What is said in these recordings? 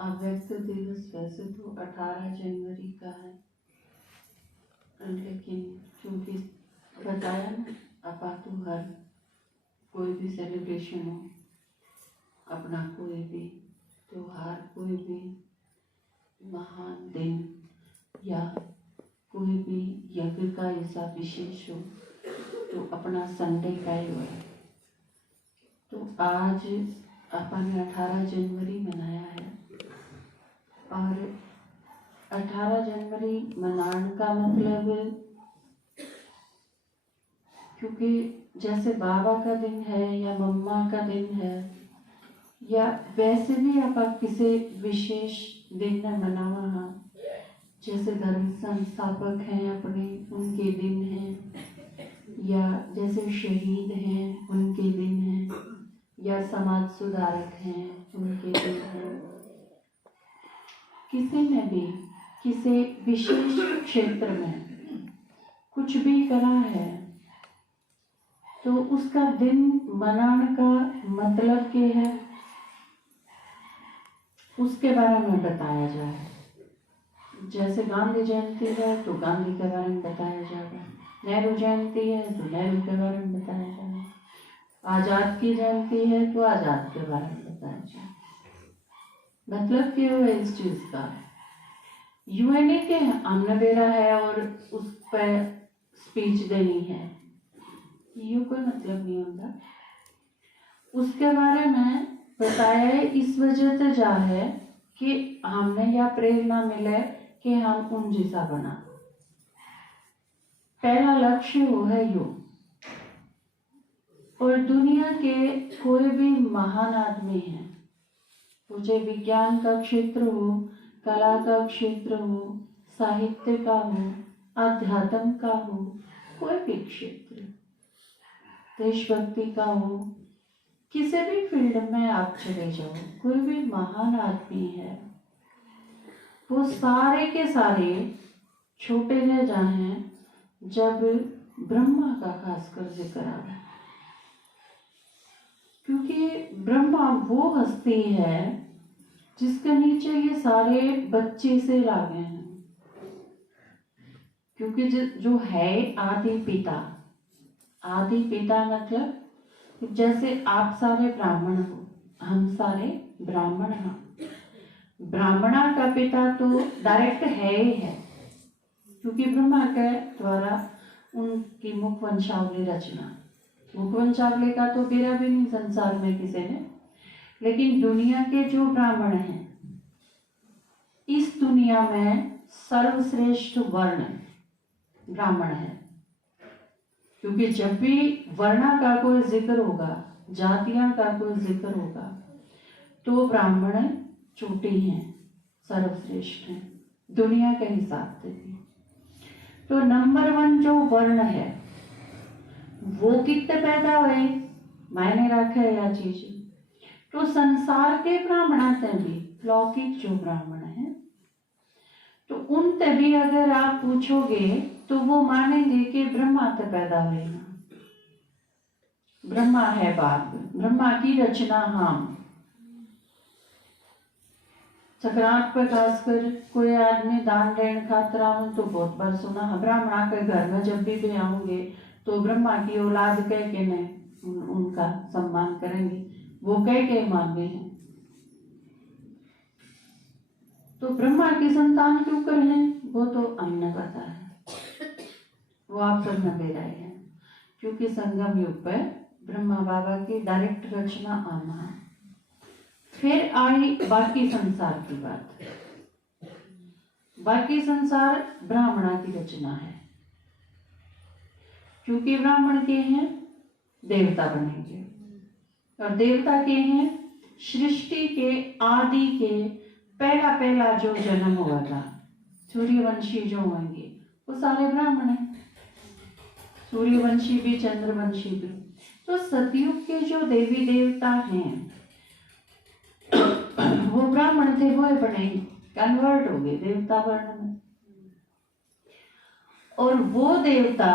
अव्यक्त दिवस वैसे तो 18 जनवरी का है, लेकिन क्योंकि बताया ना, हर कोई भी सेलिब्रेशन हो, अपना कोई भी त्योहार, कोई भी महान दिन या कोई भी यज्ञ का ऐसा विशेष हो तो अपना संडे का ही है। तो आज अपन 18 जनवरी मनाया है, और 18 जनवरी मनाने का मतलब, क्योंकि जैसे बाबा का दिन है या मम्मा का दिन है, या वैसे भी आप किसी विशेष दिन न मनावा, हाँ, जैसे धर्म संस्थापक हैं अपने, उनके दिन हैं, या जैसे शहीद हैं उनके दिन हैं, या समाज सुधारक हैं उनके दिन हैं। किसी ने भी किसी विशेष क्षेत्र में कुछ भी करा है तो उसका दिन मनाने का मतलब क्या है, उसके बारे में बताया जाए। जैसे गांधी जयंती है तो गांधी के बारे में बताया जाएगा, नेहरू जयंती है तो नेहरू के बारे में बताया जाएगा, आजाद की जयंती है तो आजाद के बारे में बताया जाएगा। मतलब क्या है इस चीज का? यूं नहीं कि आमना बेरा है और उस पर स्पीच देनी है, यूं कोई मतलब नहीं होता। उसके बारे में बताया है इस वजह से जा है कि हमें यह प्रेरणा मिले कि हम उन जैसा बना। पहला लक्ष्य वो है यो। और दुनिया के कोई भी महान आदमी है, मुझे विज्ञान का क्षेत्र हो, कला का क्षेत्र हो, साहित्य का हो, अध्यात्म का हो, कोई भी क्षेत्र, देशभक्ति का हो, किसी भी फील्ड में आप चले जाओ, कोई भी महान आदमी है, वो सारे के सारे छोटे रह जाए जब ब्रह्मा का खासकर जिक्र आ रहा है। क्योंकि ब्रह्मा वो हस्ती है जिसके नीचे ये सारे बच्चे से लागे हैं। क्योंकि जो है आदि पिता, आदि पिता मतलब जैसे आप सारे ब्राह्मण हो, हम सारे ब्राह्मण हैं, ब्राह्मणा का पिता तो डायरेक्ट है ही है, क्योंकि ब्रह्मा के द्वारा उनकी मुख वंशावली रचना, मुख वंशावली का तो बेरा भी नहीं संसार में किसी ने। लेकिन दुनिया के जो ब्राह्मण हैं, इस दुनिया में सर्वश्रेष्ठ वर्ण ब्राह्मण है। क्योंकि जब भी वर्णा का कोई जिक्र होगा, जातियां का कोई जिक्र होगा, तो ब्राह्मण चोटी हैं, सर्वश्रेष्ठ हैं दुनिया के हिसाब से भी। तो नंबर 1 जो वर्ण है वो कितने पैदा हुए, मायने रखे या चीज। तो संसार के ब्राह्मण से भी लौकिक जो ब्राह्मण है, तो उनसे भी अगर आप पूछोगे तो वो मानेंगे कि ब्रह्मा से पैदा हुए ना, ब्रह्मा है बाप, ब्रह्मा की रचना हम। संक्रांत पर खासकर कोई आदमी दान देने खातर आऊं तो बहुत बार सुना, ब्राह्मणा के घर में जब भी आऊंगे तो ब्रह्मा की औलाद कह के मैं उनका सम्मान करेंगे, वो कह के मांगे हैं। तो ब्रह्मा की संतान क्यों करें वो तो हमने पता है, वो आप सब न बेराए हैं। क्योंकि संगम युग पर ब्रह्मा बाबा की डायरेक्ट रचना आना। फिर आई बाकी संसार की बात। बाकी संसार ब्राह्मणा की रचना है, क्योंकि ब्राह्मण के हैं देवता बनेंगे, और देवता के हैं सृष्टि के आदि के पहला जो जन्म हुआ था, सूर्यवंशी जो होंगे वो सारे ब्राह्मण हैं, सूर्यवंशी भी चंद्रवंशी भी। तो सतयुग के जो देवी देवता हैं वो ब्राह्मण थे, वो बने कन्वर्ट हो गए देवता वर्ण में। और वो देवता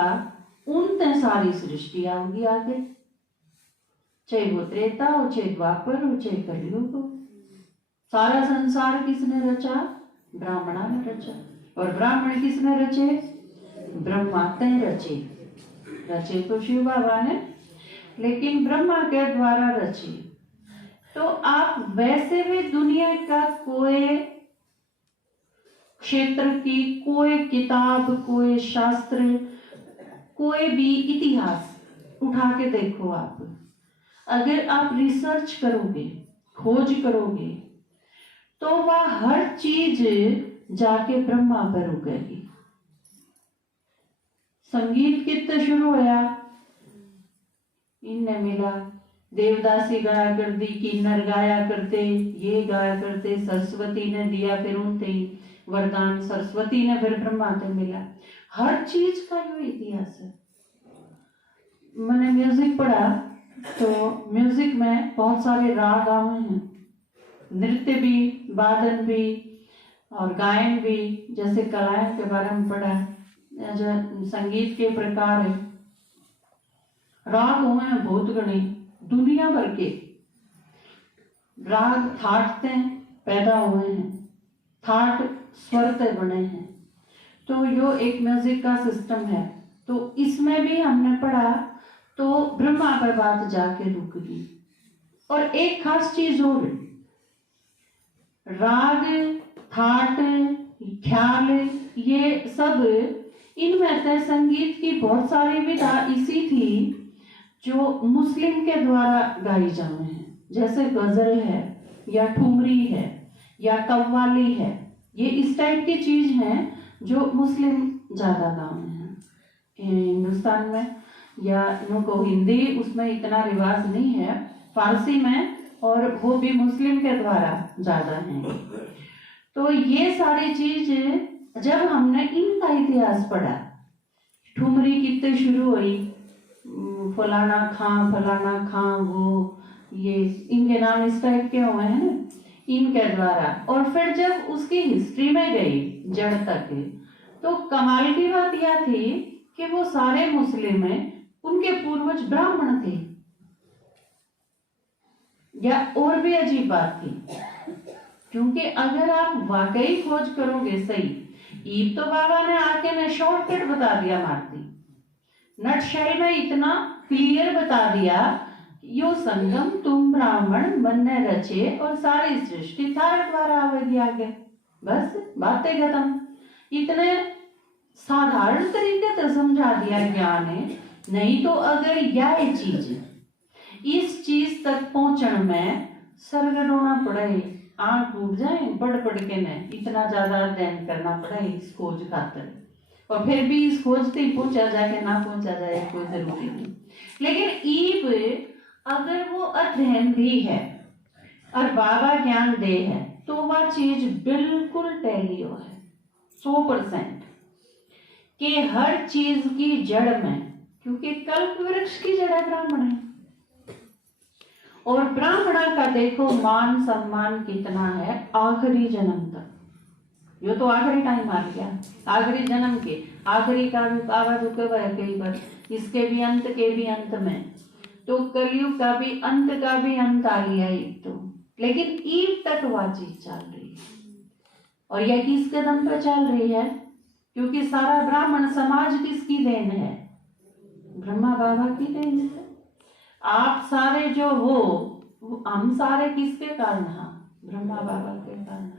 उन सारी सृष्टि आओगी आगे, चाहे वो त्रेता हो, चाहे द्वापर हो, चाहे कलयुग हो। सारा संसार किसने रचा? ब्राह्मणा ने रचा। और ब्राह्मण किसने रचे? ब्रह्मा ने रचे। रचे तो शिव बाबा ने, लेकिन ब्रह्मा के द्वारा रचे। तो आप वैसे भी दुनिया का कोई क्षेत्र की कोई किताब, कोई शास्त्र, कोई भी इतिहास उठा के देखो आप, अगर आप रिसर्च करोगे, खोज करोगे, तो वह हर चीज जाके ब्रह्मा पर रुकेगी। संगीत कितना शुरू होया, इनने मिला, देवदासी गाया करती, किन्नर गाया करते, ये गाया करते, सरस्वती ने दिया फिर उनते वरदान, सरस्वती ने फिर ब्रह्मा से मिला। हर चीज का यो इतिहास है। मैंने म्यूजिक पढ़ा तो म्यूजिक में बहुत सारे राग आए हैं, नृत्य भी, वादन भी और गायन भी। जैसे कलाएं के बारे में पढ़ा, संगीत के प्रकार है, राग हुए हैं बहुत गणे, दुनिया भर के राग थाट पैदा हुए हैं, थाट स्वर से बने हैं। तो यो एक म्यूजिक का सिस्टम है। तो इसमें भी हमने पढ़ा तो ब्रह्मा पर बात जाके रुक गई। और एक खास चीज और, राग, थाट, ख्याल, ये सब, इनमें से संगीत की बहुत सारी विधा इसी थी जो मुस्लिम के द्वारा गाई जाते हैं। जैसे गजल है या ठुमरी है या कव्वाली है, ये इस टाइप की चीज है जो मुस्लिम ज्यादा गाते हैं हिंदुस्तान में। या इनको हिंदी उसमें इतना रिवाज नहीं है, फारसी में, और वो भी मुस्लिम के द्वारा ज्यादा है। तो ये सारी चीज जब हमने इनका इतिहास पढ़ा, ठुमरी कितने शुरू हुई, फलाना खां, वो ये इनके नाम इस टाइप के हुए हैं ना, इनके द्वारा। और फिर जब उसकी हिस्ट्री में गई जड़ तक, तो कमाल की बात यह थी कि वो सारे मुस्लिम हैं, उनके पूर्वज ब्राह्मण थे। या और भी अजीब बात थी, क्योंकि अगर आप वाकई खोज करोगे सही, ईब तो बाबा ने आके ने शॉर्टकट बता दिया, मारती नटशेल में इतना क्लियर बता दिया, यो संगम तुम ब्राह्मण मन ने रचे और सारी सृष्टि थारे द्वारा आवेगी आगे। बस बातें खत्म। इतने साधारण तरीके से समझा दिया ज्ञान है। नहीं तो अगर यह चीज, इस चीज तक पहुंचने में सर्ग रोना पड़े, आंख टूट जाए पढ़ के ने, इतना ज्यादा अध्ययन करना पड़े इस खोज खातर, और फिर भी इस खोज तक पहुंचा जाके ना पहुंचा जाए कोई जरूरी नहीं। लेकिन ईब अगर वो अध्ययन भी है और बाबा ज्ञान दे है, तो वह चीज बिल्कुल टैली है 100%, कि हर चीज की जड़ में, क्योंकि कल्प वृक्ष की जड़ ब्राह्मण है। और ब्राह्मणा का देखो मान सम्मान कितना है आखिरी जन्म तक। यो तो आखिरी टाइम आ गया, आखिरी जन्म के आखिरी का भी आवाज रुके हुआ है कई बार, इसके भी अंत के भी अंत में। तो कलयुग का भी अंत आ गया ईब तो, लेकिन ईब तक वह चीज चल रही है। और यह किस कदम पर चल रही है? क्योंकि सारा ब्राह्मण समाज किसकी देन है? ब्रह्मा बाबा की देन है। आप सारे जो हो, हम सारे किसके कारण हैं? ब्रह्मा बाबा के कारण।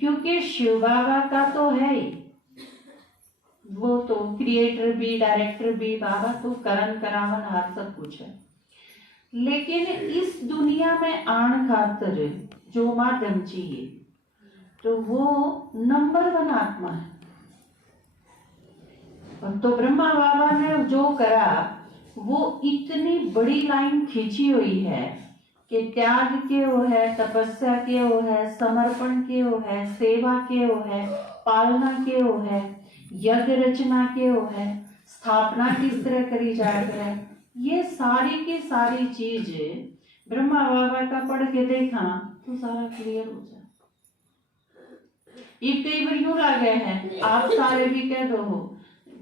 क्योंकि शिव बाबा का तो है ही, वो तो क्रिएटर भी, डायरेक्टर भी, बाबा तो करण करावन हर सब कुछ है। लेकिन इस दुनिया में आन खातर जो माध्यम चाहिए, तो वो नंबर 1 आत्मा है। तो ब्रह्मा बाबा ने जो करा, वो इतनी बड़ी लाइन खींची हुई है कि त्याग के वो है, तपस्या के वो है, समर्पण के वो है, सेवा के वो है, पालना के वो है, यज्ञ रचना के वो है, स्थापना किस तरह करी जाए है, ये सारी की सारी चीज ब्रह्मा बाबा का पढ़ के देखा तो सारा क्लियर हो जाए। ये कई बार यूं लगे हैं, आप सारे भी कह दो हो,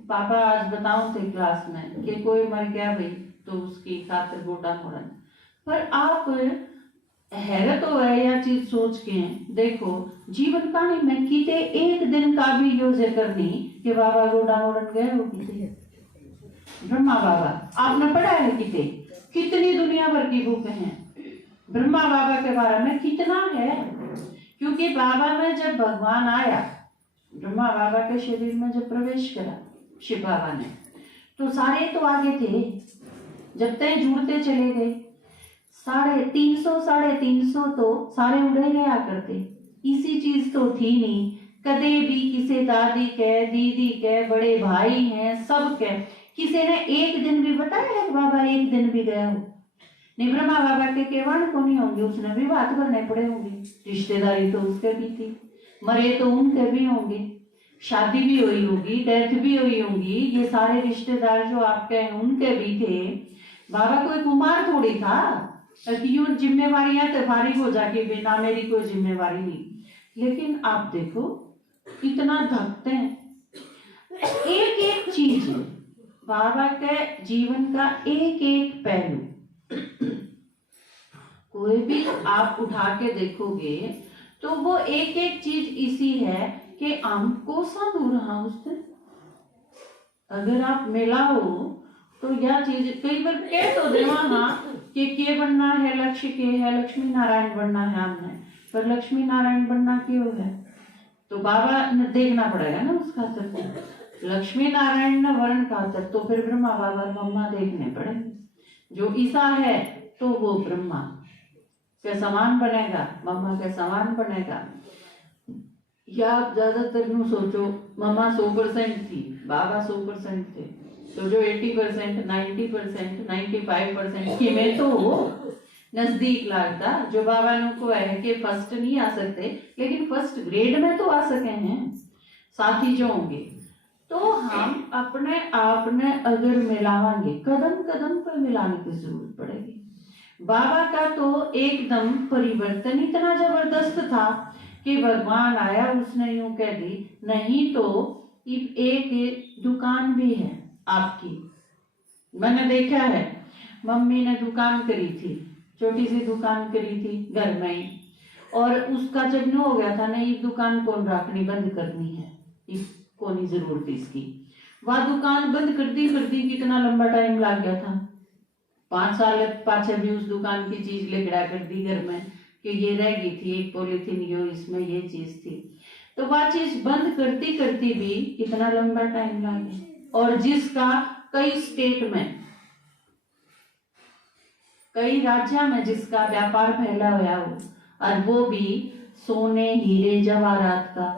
पापा आज बताऊं थे क्लास में कि कोई मर गया भाई तो उसकी खातिर गोटा मोड़न, पर आप हैरत हो है या चीज सोच के देखो जीवन कहानी में किते एक दिन का भी यो जिक्र नहीं कि बाबा गोडा उड़न गए हो किते ब्रह्मा बाबा आपने पढ़ा है किते कितनी दुनिया भर की बुक हैं ब्रह्मा बाबा के बारे में कितना है क्योंकि बाबा में जब भगवान आया ब्रह्मा बाबा के शरीर में जब प्रवेश करा शिव बाबा ने तो सारे तो आगे थे जब तक जुड़ते चले गए 350 तो सारे उड़े गया करते इसी चीज तो थी नहीं कदे भी किसी दादी के दीदी के बड़े भाई हैं सब के किसी ने एक दिन भी बताया है बाबा एक दिन भी गया हो नहीं ब्रह्मा बाबा के केवल को नहीं होंगे उसने भी बात करने पड़े होंगे रिश्तेदारी तो उसके भी थी मरे तो उनके भी होंगे शादी भी हुई होगी डेथ भी हुई होगी ये सारे रिश्तेदार जो आपके हैं उनके भी थे बाबा कोई कुमार थोड़ी था यूं जिम्मेवारियां तो फारिग हो जाके बिना मेरी कोई जिम्मेवारी नहीं लेकिन आप देखो कितना धकते हैं एक एक चीज बाबा के जीवन का एक एक पहलू कोई भी आप उठा के देखोगे तो वो एक एक चीज इसी है कि हमको सा दूर रहा उससे अगर आप मिला हो तो यह चीज कई बार कह तो देवा हाँ कि के बनना है लक्ष्य के है लक्ष्मी नारायण बनना है हमने पर लक्ष्मी नारायण बनना क्यों है तो बाबा ने देखना पड़ेगा ना उस खातर को लक्ष्मी नारायण ने वर्ण खातर तो फिर ब्रह्मा बाबा ब्रह्मा देखने पड़ेंगे जो ईसा है तो वो ब्रह्मा के समान बनेगा मम्मा के समान बनेगा या आप ज्यादातर यूं सोचो मम्मा 100% थी बाबा 100% थे तो जो 80% 90% 95% की में तो नजदीक लगता जो बाबा को है कि फर्स्ट नहीं आ सकते लेकिन फर्स्ट ग्रेड में तो आ सके हैं साथी जो होंगे तो हम अपने आप ने अगर मिलावांगे कदम कदम पर मिलाने की जरूरत पड़ेगी बाबा का तो एकदम परिवर्तन इतना जबरदस्त था कि भगवान आया उसने यूं कह दी नहीं तो एक दुकान भी है आपकी मैंने देखा है मम्मी ने दुकान करी थी छोटी सी दुकान करी थी घर में ही और उसका जब न हो गया था ना ये दुकान कौन रखनी बंद करनी है इसको नहीं जरूरत इसकी वह दुकान बंद कर दी कितना लंबा टाइम लग गया था 5 साल पाछे भी उस दुकान की चीज लेकड़ा कर दी घर में कि ये रह गई थी एक पॉलीथीन यो इसमें ये चीज थी तो वह चीज बंद करती भी कितना लंबा टाइम लगा और जिसका कई स्टेट में कई राज्य में जिसका व्यापार फैला हुआ हो और वो भी सोने हीरे जवाहरात का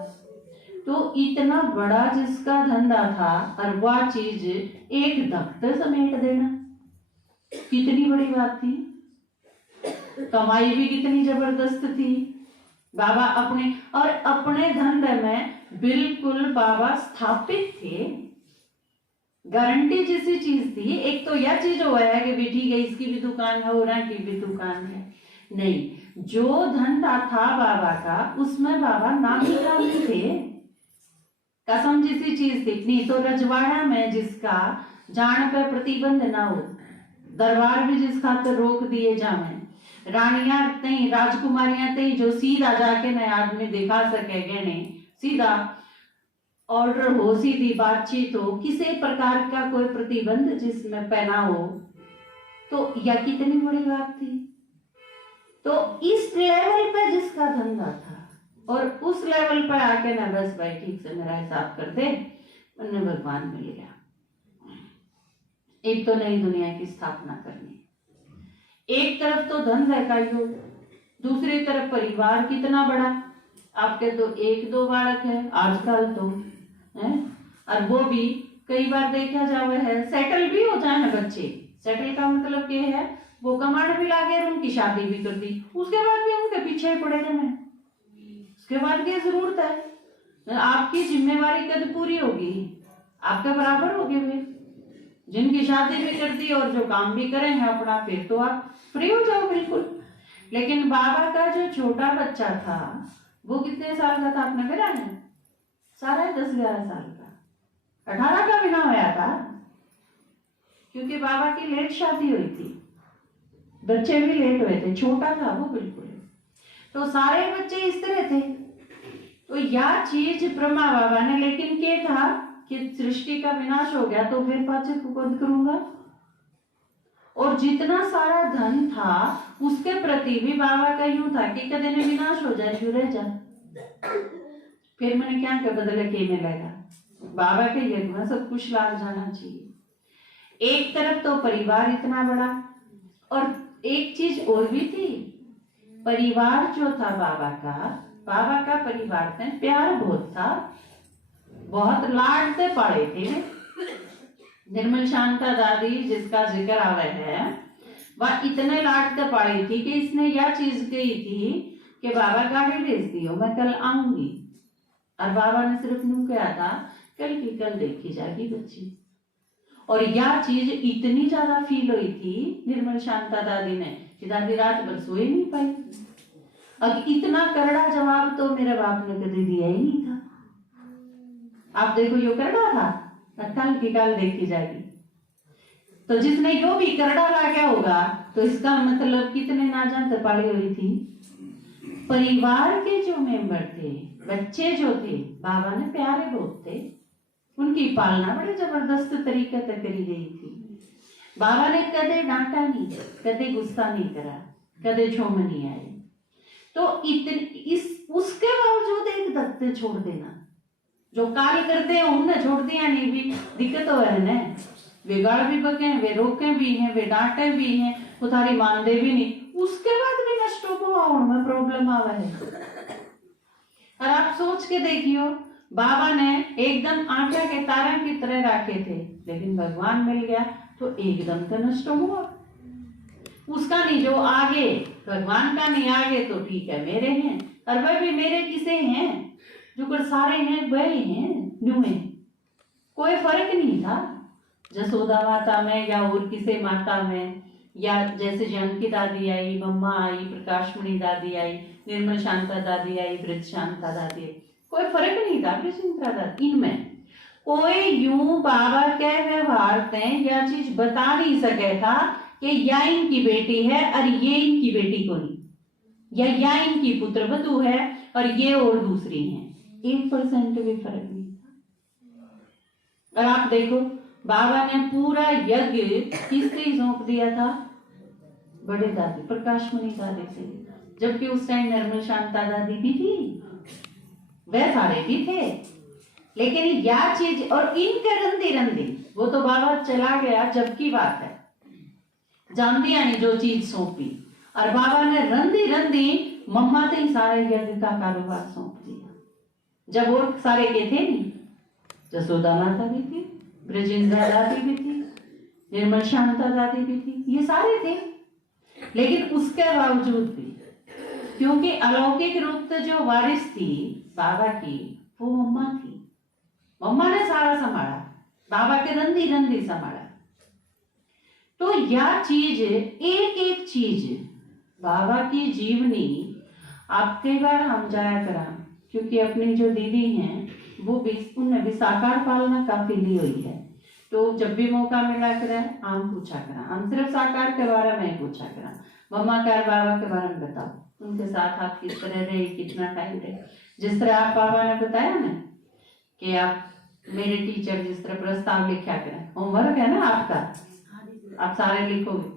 तो इतना बड़ा जिसका धंधा था और वह चीज एक धक्के समेट देना कितनी बड़ी बात थी कमाई भी कितनी जबरदस्त थी बाबा अपने धंधे में बिल्कुल बाबा स्थापित थे गारंटी जैसी चीज थी एक तो यह चीज हुआ है कि भी ठीक है इसकी भी दुकान है और की भी दुकान है नहीं जो धंधा था बाबा का उसमें बाबा नामी गामी थे कसम जैसी चीज थी नहीं तो रजवाड़ा में जिसका जान पे प्रतिबंध ना हो दरबार भी जिस खातर रोक दिए जावे रानियां तई राजकुमारियां तई जो सीधा जाके नए आदमी दिखा सके गहने सीधा ऑर्डर हो सीधी बातचीत हो किसी प्रकार का कोई प्रतिबंध जिसमें पहना हो तो यह कितनी बड़ी बात थी तो इस लेवल पे जिसका धंधा था और उस लेवल पे आके ना बस भाई ठीक से मेरा हिसाब कर दे उन्हें भगवान मिल गया एक तो नई दुनिया की स्थापना करनी एक तरफ तो धंधा का योग दूसरी तरफ परिवार कितना बड़ा आपके तो 1-2 बालक है आजकल तो है और वो भी कई बार देखा जावे है सेटल भी हो जाए बच्चे सेटल का मतलब ये है वो कमांड भी लागे और उनकी शादी भी कर दी उसके बाद भी उनके पीछे पड़े रहने उसके बाद क्या जरूरत है आपकी जिम्मेवारी कद पूरी होगी आपके बराबर होगी वे जिनकी शादी भी कर दी और जो काम भी करेंगे अपना फिर तो आप फ्री हो जाओ बिल्कुल लेकिन बाबा का जो छोटा बच्चा था वो कितने साल का था आपने कहा है 10-11 साल का 18 का भी ना होया था क्योंकि बाबा की लेट शादी हुई थी बच्चे भी लेट हुए थे, छोटा था वो बिल्कुल। तो सारे बच्चे इस तरह थे। तो यह चीज ब्रह्मा बाबा ने, लेकिन क्या था कि सृष्टि का विनाश हो गया तो फिर पाचे को बंद करूंगा। और जितना सारा धन था उसके प्रति भी बाबा का यूं था कि कदे ने विनाश हो जाए, क्यों रह जा। फिर मैंने क्या कर बदले के मिलेगा, बाबा के यज्ञ में सब कुछ लाग जाना चाहिए। एक तरफ तो परिवार इतना बड़ा, और एक चीज और भी थी, परिवार जो था बाबा का परिवार था, प्यार बहुत था, बहुत लाड से पाले थे। निर्मल शांता दादी जिसका जिक्र आवे है, वह इतने लाड से पाली थी कि इसने यह चीज कही थी कि बाबा गाड़ी भेज दियो, मैं कल आऊंगी। और बाबा ने सिर्फ यूं कहा था, कल की कल देखी जाएगी बच्ची। और यह चीज इतनी ज्यादा फील हुई थी निर्मल शांता दादी ने कि दादी रात भर सोए नहीं पाई। अब इतना करड़ा जवाब तो मेरे बाप ने कभी दिया ही नहीं था। आप देखो यो करड़ा था, कल की कल देखी जाएगी। तो जिसने यो भी करड़ा ला गया होगा तो इसका मतलब कितने नाजान तपाड़ी हुई थी। परिवार के जो मेंबर थे, बच्चे जो थे, बाबा ने प्यारे बहुत थे, उनकी पालना बड़े जबरदस्त तरीके से करी गई थी। बाबा ने कदे डांटा नहीं, कदे गुस्सा नहीं करा, कदे झोम नहीं आए। तो उसके बावजूद एक दत्ते छोड़ देना, जो कार्य करते हैं उन्हें छोड़ दिया नहीं, भी दिक्कत हो है ना। वे गाड़ भी बके, वे रोके भी हैं, वे डांटे भी हैं, वो थारी मानते भी नहीं, उसके बाद भी नष्टों को उनमें प्रॉब्लम आवा है। और आप सोच के देखियो, बाबा ने एकदम आटा के तारा की तरह रखे थे, लेकिन भगवान मिल गया तो एकदम तो नष्ट हुआ। उसका नहीं, जो आगे भगवान का नहीं, आगे तो ठीक है मेरे हैं, और वह भी मेरे किसे हैं, जो कर सारे हैं वह हैं न्यू में, कोई फर्क नहीं था। जसोदा माता में या और किसे माता में, या जैसे जानकी दादी आई, मम्मा आई, प्रकाशमणि दादी आई, निर्मल शांता दादी आई, ब्रज शांता दादी आई, कोई फर्क नहीं था कृष्ण दादी इनमें। कोई यूं बाबा के व्यवहार से यह चीज बता नहीं सके था कि या इनकी बेटी है और ये इनकी बेटी को नहीं, या इनकी पुत्र वधू है और ये और दूसरी है। 1% भी फर्क नहीं था। और आप देखो, बाबा ने पूरा यज्ञ किससे सौंप दिया था? बड़े दादी प्रकाशमणि दादी से, जबकि उस टाइम निर्मल शांता दादी भी थी, वह सारे भी थे। लेकिन यह चीज और इनके रंदी रंदी, वो तो बाबा चला गया जब की बात है, जान दिया नहीं जो चीज सौंपी, और बाबा ने रंदी रंदी मम्मा से ही सारे यज्ञ का कारोबार सौंप दिया। जब और सारे के थे नहीं, जसोदा माता भी थी, ब्रजेंद्रा दादी भी थी, निर्मल शांता दादी भी थी, ये सारे थे। लेकिन उसके बावजूद भी, क्योंकि अलौकिक रूप से जो वारिस थी बाबा की, वो मम्मा थी, मम्मा ने सारा संभाला, बाबा के रंदी रंदी संभाला। तो यह चीज, एक एक चीज बाबा की जीवनी, आप कई बार हम जाया करा, क्योंकि अपनी जो दीदी हैं वो भी, उन्हें भी साकार पालना काफी ली हुई है। तो जब भी मौका मिला करे हम पूछा करा, हम सिर्फ साकार के बारे में पूछा करा, मम्मा का बाबा के बारे में बताओ, उनके साथ आप किस तरह रहे, कितना टाइम रहे। जिस तरह आप बाबा ने बताया ना कि आप मेरे टीचर जिस तरह प्रस्ताव लिखा करें, होमवर्क है ना आपका, आप सारे लिखोगे,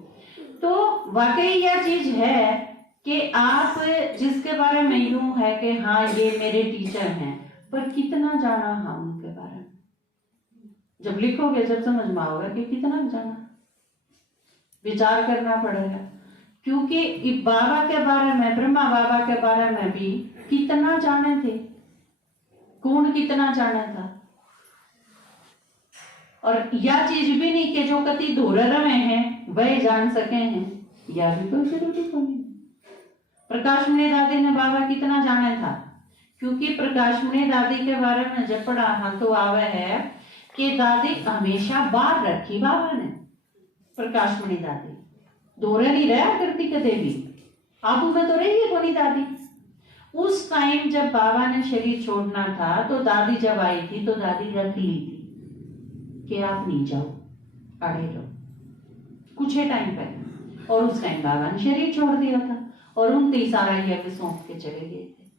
तो वाकई यह चीज है कि आप जिसके बारे में यूं है कि हाँ ये मेरे टीचर हैं, पर कितना जाना हम उनके बारे में, जब लिखोगे जब समझ में आओगे कि कितना जाना, विचार करना पड़ेगा। क्योंकि बाबा के बारे में, ब्रह्मा बाबा के बारे में भी कितना जाने थे, कौन कितना जाना था। और यह चीज भी नहीं कि जो कति धोरर में है वह जान सके हैं, यह भी कोई जरूरी तो नहीं। प्रकाशमणि दादी ने बाबा कितना जाना था, क्योंकि प्रकाशमणि दादी के बारे में जब पढ़ा हाँ तो आवे है कि दादी हमेशा बाहर रखी बाबा ने, प्रकाशमणि दादी दोरे नहीं रहा करती कदे भी, आबू में तो रही है कोनी दादी। उस टाइम जब बाबा ने शरीर छोड़ना था तो दादी जब आई थी तो दादी रख ली थी कि आप नहीं जाओ, अड़े रहो कुछ ही टाइम पर। और उस टाइम बाबा ने शरीर छोड़ दिया था और उन सारा यज्ञ सौंप के चले गए थे।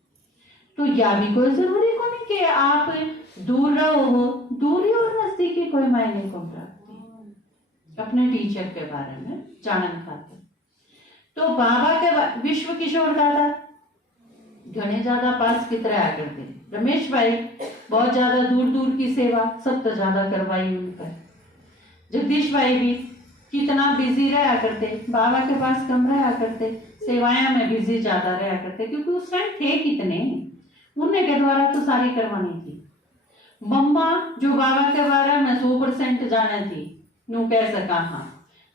तो या भी कोई जरूरी को नहीं कि आप दूर रहो, दूरी और नजदीकी कोई मायने को रखती। अपने टीचर के बारे में जानन खाते तो बाबा के विश्व किशोर दादा घने ज्यादा पास की तरह आया करते। रमेश भाई बहुत ज्यादा दूर दूर की सेवा सब तो ज्यादा करवाई उनका। जगदीश भाई भी कितना बिजी रहा करते, बाबा के पास कम रहा करते, सेवाएं में बिजी ज्यादा रहा करते, क्योंकि उस टाइम थे कितने, उन्हें के द्वारा तो सारी करवानी थी। मम्मा जो बाबा के बारे में 100% जाने थी, नू कह सका हाँ,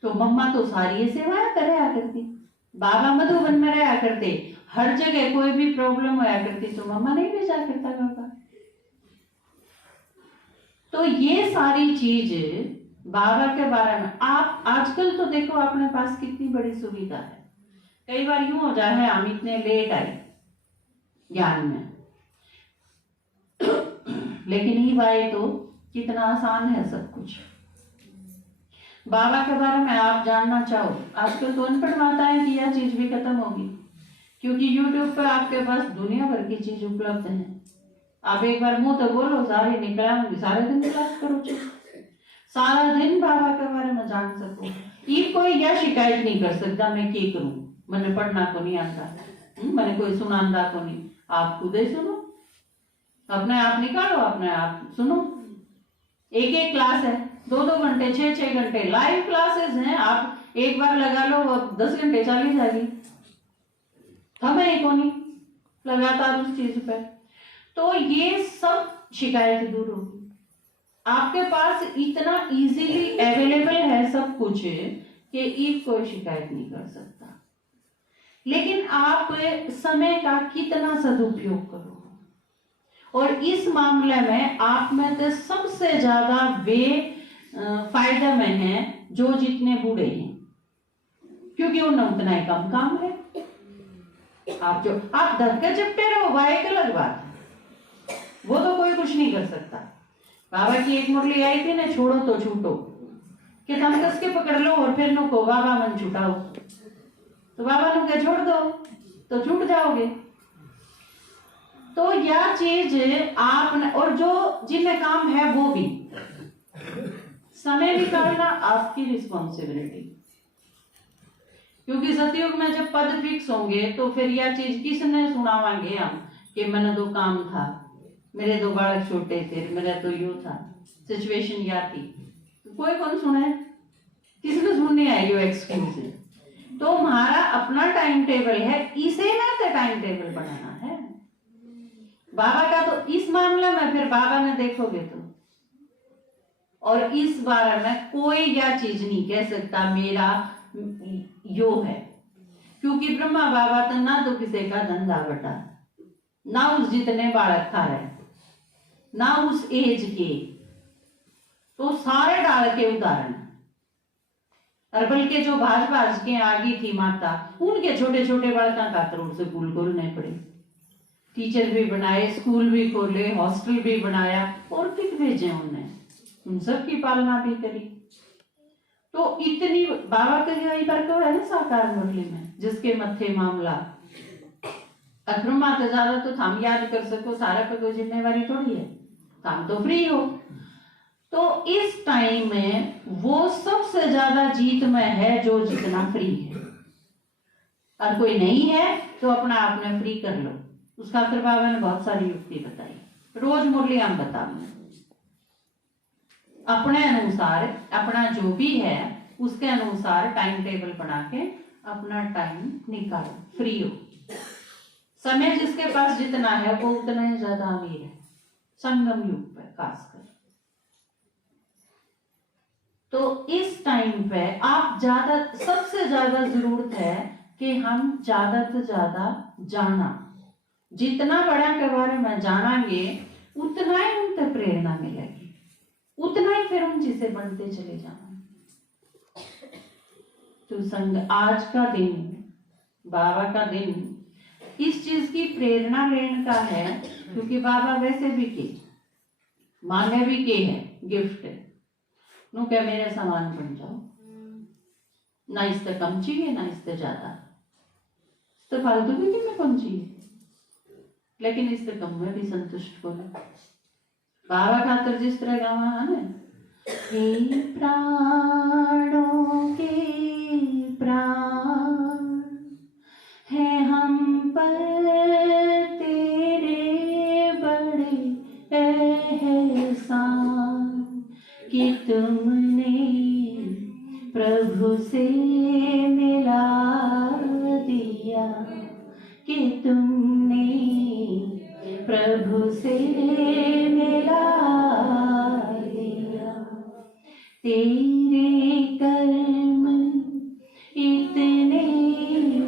तो मम्मा तो सारी ये सेवाएं कर करती। बाबा मधुबन में रहा करते, हर जगह कोई भी प्रॉब्लम होया करती तो मम्मा नहीं भेजा करता बाबा। तो ये सारी चीज बाबा के बारे में आप आजकल तो देखो अपने पास कितनी बड़ी सुविधा है। कई बार यूं हो जाए हम इतने लेट आए ज्ञान में, लेकिन ये बात तो कितना आसान है सब कुछ। बाबा के बारे में आप जानना चाहो, आजकल तो अनपढ़ माताएं की यह चीज भी खत्म होगी, क्योंकि YouTube पर आपके पास दुनिया भर की चीज उपलब्ध है। आप एक बार मुंह तो बोलो, सारे निकला होंगे, सारे दिन क्लास करो, सारा दिन बाबा के बारे में जान सको। ये कोई यह शिकायत नहीं कर सकता मैं क्या करूं, मैंने पढ़ना को नहीं आता, मैंने कोई सुनांदा को नहीं। आप खुद ही सुनो, अपने आप निकालो, अपने आप सुनो। एक एक क्लास है, 2-2 घंटे, 6-6 घंटे लाइव क्लासेस हैं। आप एक बार लगा लो, अब 10 घंटे चली जाएगी, हमें को नहीं लगातार उस चीज पर। तो ये सब शिकायत दूर होगी। आपके पास इतना इजीली अवेलेबल है सब कुछ कि एक कोई शिकायत नहीं कर सकता। लेकिन आप समय का कितना सदुपयोग करो, और इस मामले में आप में तो सबसे ज्यादा वे फायदा में हैं जो जितने बूढ़े हैं, क्योंकि उन्हें उतना ही कम काम है। आप धक्के चिपटे रहो, वह एक अलग बात है, वो तो कोई कुछ नहीं कर सकता। बाबा की एक मुरली आई थी ना, छोड़ो तो छूटो, कि तुम कस के पकड़ लो और फिर नुको बाबा मन छुटाओ, तो बाबा नु के छोड़ दो तो छूट जाओगे। तो यह चीज आपने, और जो जिन्हें काम है वो भी समय निकालना आपकी रिस्पॉन्सिबिलिटी, क्योंकि सतयुग में जब पद फिक्स होंगे तो फिर यह चीज किसने सुनावांगे हम कि मैंने तो काम था, मेरे दो बालक छोटे थे, मेरा तो यू था, सिचुएशन या थी, तो कोई कौन सुने, किसी को सुनने आई यो एक्सक्यूज है। तो हमारा अपना टाइम टेबल है, इसे ना तो टाइम टेबल बनाना है। बाबा का तो इस मामले में फिर बाबा ने देखोगे तो, और इस बारे में कोई यह चीज नहीं कह सकता मेरा यो है, क्योंकि ब्रह्मा बाबा तो ना तो किसी का धंधा बटा, ना उस जितने बालक था रहे, ना उस एज के, तो सारे डाल के उदाहरण, और बल्कि जो भाज भाज के आगे थी माता, उनके छोटे छोटे बालकों का करोड़ से स्कूल खोलने पड़े, टीचर भी बनाए, स्कूल भी खोले, हॉस्टल भी बनाया, और फिर भेजे उन्हें, उन सब की पालना भी करी। तो इतनी बाबा के पर तो है ना साकार मुरली में, जिसके मत्थे मामला ब्रह्मा तो ज्यादा तो थाम याद कर सको, सारा पे कोई जिम्मेवारी थोड़ी है, थाम तो फ्री हो। तो इस टाइम में वो सबसे ज्यादा जीत में है जो जितना फ्री है, और कोई नहीं है तो अपना आपने फ्री कर लो। उसका फिर बाबा ने बहुत सारी युक्ति बताई, रोज मुरली हम बताओ, अपने अनुसार अपना जो भी है उसके अनुसार टाइम टेबल बना के अपना टाइम निकालो, फ्री हो। समय जिसके पास जितना है वो उतना ही ज्यादा अमीर है, संगम युग पे खासकर। तो इस टाइम पे आप ज्यादा, सबसे ज्यादा जरूरत है कि हम ज्यादा से ज्यादा जाना, जितना बड़ा के बारे में जानांगे उतना ही उनसे प्रेरणा मिलेगी, उतना ही फिर उन चीजें बनते चले जाना। तो संग आज का दिन, बाबा का दिन इस चीज की प्रेरणा लेने का है, क्योंकि बाबा वैसे भी के मांगे भी के है गिफ्ट, नु क्या मेरे सामान बन जाओ, ना इससे कम चाहिए ना इससे ज्यादा, तो फालतू भी कि मैं कौन चाहिए, लेकिन इससे कम में भी संतुष्ट हो। बाबा खातर जिस तरह गावा है ना, हे प्राणों के प्राण है हम पर तेरे बड़े एहसान कि तुमने प्रभु से मिला दिया, कि तुमने प्रभु से मिला दिया। तेरे कर्म इतने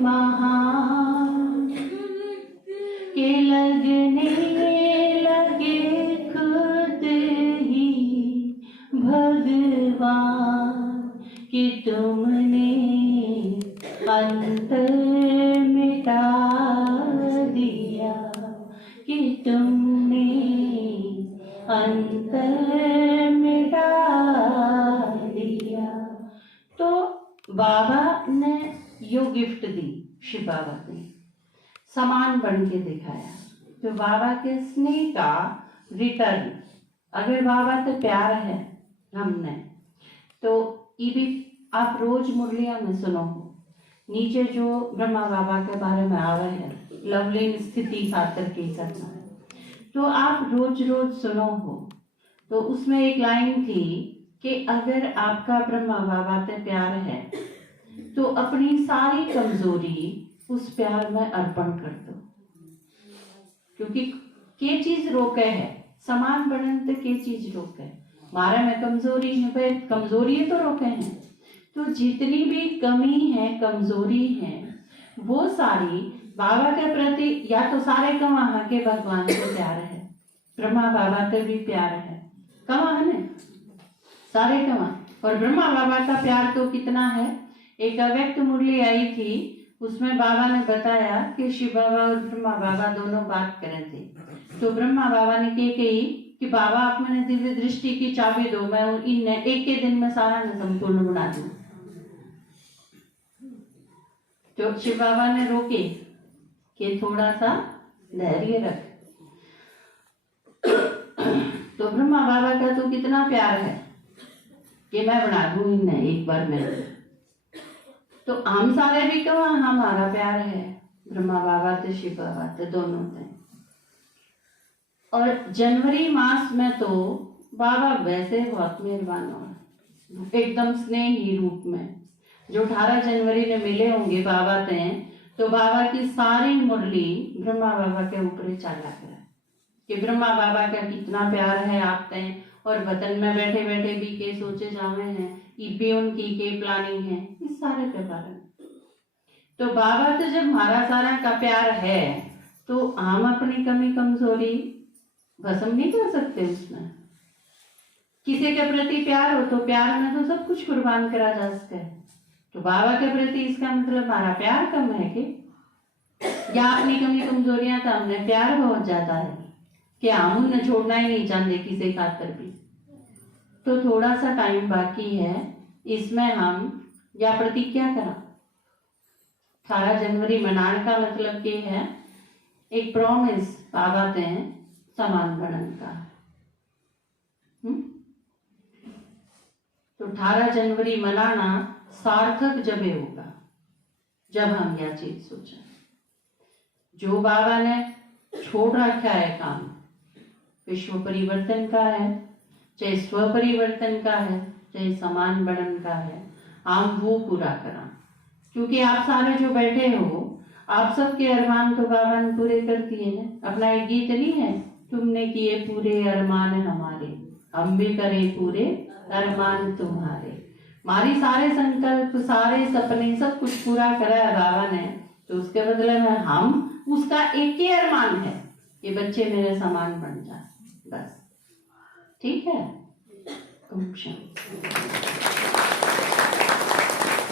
महान के लगने लगे खुद ही भगवान, कि तुमने अंतर मिटा दिया, कि तुमने अंतर मिटा दिया। तो बाबा ने यो गिफ्ट दी, शिव बाबा ने समान बन के दिखाया। तो बाबा के स्नेह का रिटर्न, अगर बाबा से प्यार है हमने, तो ये भी आप रोज मुरलिया में सुनो हो, नीचे जो ब्रह्मा बाबा के बारे में आवे है, लवलीन स्थिति खातर की करना है, तो आप रोज रोज सुनो हो। तो उसमें एक लाइन थी कि अगर आपका ब्रह्मा बाबा से प्यार है तो अपनी सारी कमजोरी उस प्यार में अर्पण कर दो, क्योंकि के चीज रोके है समान बनन तो के चीज रोके, हमारे में कमजोरी है भाई, कमजोरी तो रोके हैं। तो जितनी भी कमी है कमजोरी है वो सारी बाबा के प्रति, या तो सारे कमा के भगवान से प्यार है, ब्रह्मा बाबा से भी प्यार है, कमा है ना सारे कमा। और ब्रह्मा बाबा का प्यार तो कितना है, एक अव्यक्त मुरली आई थी, उसमें बाबा ने बताया कि शिव बाबा और ब्रह्मा बाबा दोनों बात करे थे। तो ब्रह्मा बाबा ने कही कि बाबा आप मैंने दिव्य दृष्टि की चाबी दो, मैं इन एक के दिन में सारा न संपूर्ण बना दूं। तो शिव बाबा ने रोके कि थोड़ा सा धैर्य रख। तो ब्रह्मा बाबा का तो कितना प्यार है कि मैं बना दूं इन्हें एक बार में। तो हम सारे भी कहा हमारा प्यार है ब्रह्मा बाबा से शिव बाबा से दोनों से। और जनवरी मास में तो बाबा वैसे बहुत मेहरबान हो, एकदम स्नेही रूप में। जो 18 जनवरी ने मिले होंगे बाबा से, तो बाबा की सारी मुरली ब्रह्मा बाबा के ऊपर चाला है कि ब्रह्मा बाबा का कितना प्यार है आप पे, और वतन में बैठे बैठे भी के सोचे जावे हैं, ये भी उनकी के प्लानिंग है, इस सारे के बारे में। तो बाबा से जब हमारा सारा का प्यार है तो हम अपनी कमी कमजोरी भस्म नहीं कर सकते उसमें। किसी के प्रति प्यार हो तो प्यार में तो सब कुछ कुर्बान करा जा सकता है। तो बाबा के प्रति इसका मतलब हमारा प्यार कम है कि, या अपनी कमी कमजोरियां तो हमने प्यार बहुत ज्यादा है कि हम उन्हें छोड़ना ही नहीं चाहते किसी खातर भी। तो थोड़ा सा टाइम बाकी है, इसमें हम या प्रतिज्ञा करा। 18 जनवरी मनाने का मतलब ये है एक प्रॉमिस बाबा दें समान बनन का। तो 18 जनवरी मनाना सार्थक जब होगा जब हम यह चीज सोचें, जो बाबा ने छोड़ रखा है काम, विश्व परिवर्तन का है, चाहे स्व परिवर्तन का है, चाहे समान बनन का है, हम वो पूरा करा। क्योंकि आप सारे जो बैठे हो, आप सबके अरमान तो बाबा ने पूरे कर दिए ना। अपना एक गीत नहीं है, तुमने किए पूरे अरमान हमारे, हम भी करें पूरे अरमान तुम्हारे। हमारी सारे संकल्प सारे सपने सब कुछ पूरा करा है बाबा ने, तो उसके बदले में हम उसका एक ही अरमान है कि बच्चे मेरे समान बन जाए, बस। ठीक है। ओम शांति।